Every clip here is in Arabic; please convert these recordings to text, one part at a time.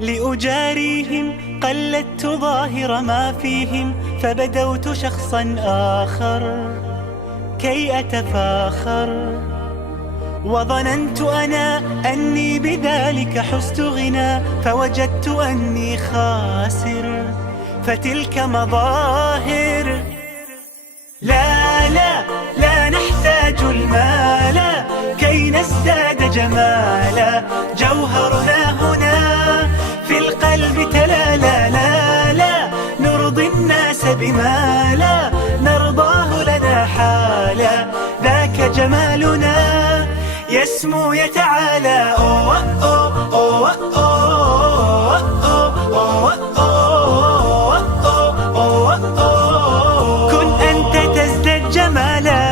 لأجاريهم قلدت ظاهر ما فيهم، فبدوت شخصا آخر كي أتفاخر، وظننت أنا أني بذلك حزت غنى، فوجدت أني خاسر، فتلك مظاهر. لا لا لا نحتاج المال كي نزداد جمالا، جوهرنا هنا في القلب تلالا. لا لا نرضي الناس بما لا نرضاه لنا حالا، ذاك جمالنا يسمو يتعالى. أوه أوه أوه أوه أوه أوه أوه أوه. كن أنت تزداد جمالا،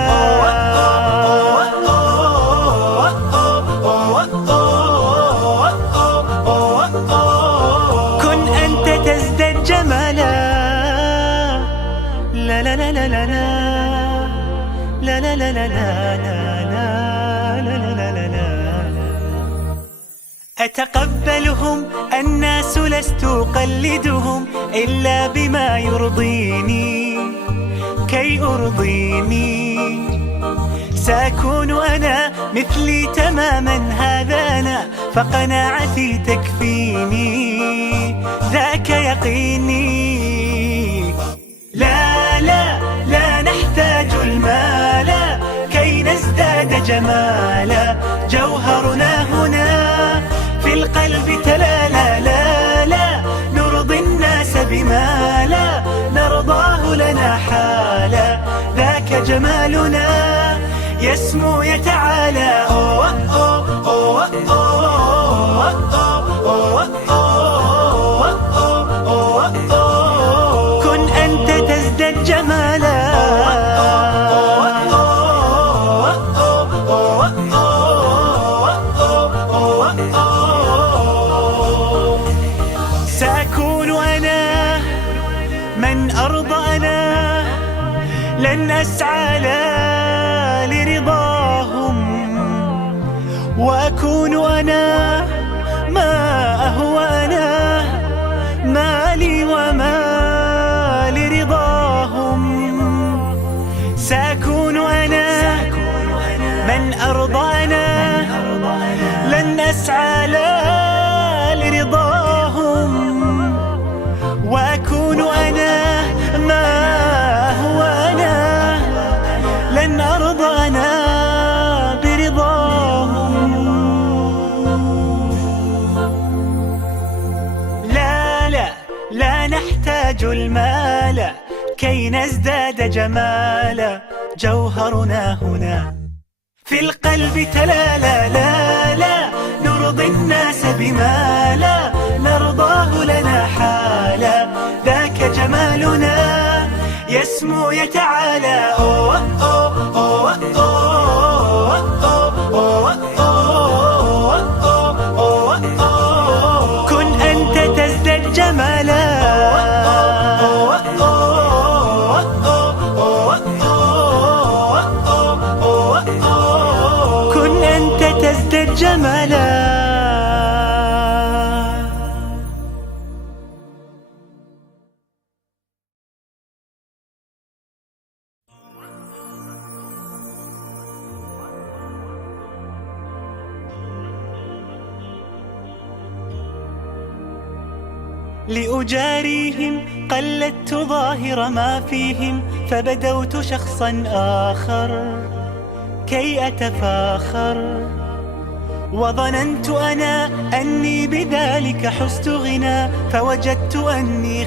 كن أنت تزداد جمالا. لا لا لا لا لا لا لا لا لا لا. أتقبلهم الناس لست أقلدهم إلا بما يرضيني كي أرضيني. سأكون أنا مثلي تماما، هذا أنا فقناعتي تكفيني، ذاك يقيني. لا لا لا نحتاج المال كي نزداد جمالا، جوهرنا هنا في القلب تلالا. لا لا نرضي الناس بما لا نرضاه لنا حالا، ذاك جمالنا يسمو يتعالى. أوه أوه أوه أوه أوه أوه أوه. كن أنت تزداد جمالا، سأكون أنا من أرضى أنا، لن أسعى لا لرضاهم، وأكون أنا ما أهوى أنا، ما لي وما لرضاهم. سأكون أنا من أرضى أنا، لن أسعى لا لرضاهم، وأكون أنا ما هو أنا، لن أرضى أنا برضاهم. لا لا لا نحتاج المال كي نزداد جمالا، جوهرنا هنا في القلب تلالا. لا لا نرضي الناس بما لا نرضاه لنا حالا، ذاك جمالنا يسمو يتعالى. أوه أوه أوه أوه أوه أوه أوه. كن أنت تزداد جمالا، كن أنت تزداد جمالا. لأجاريهم قلدت ظاهر ما فيهم، فبدوت شخصا آخر كي أتفاخر، وظننت أنا أني بذلك حزت غنى، فوجدت أني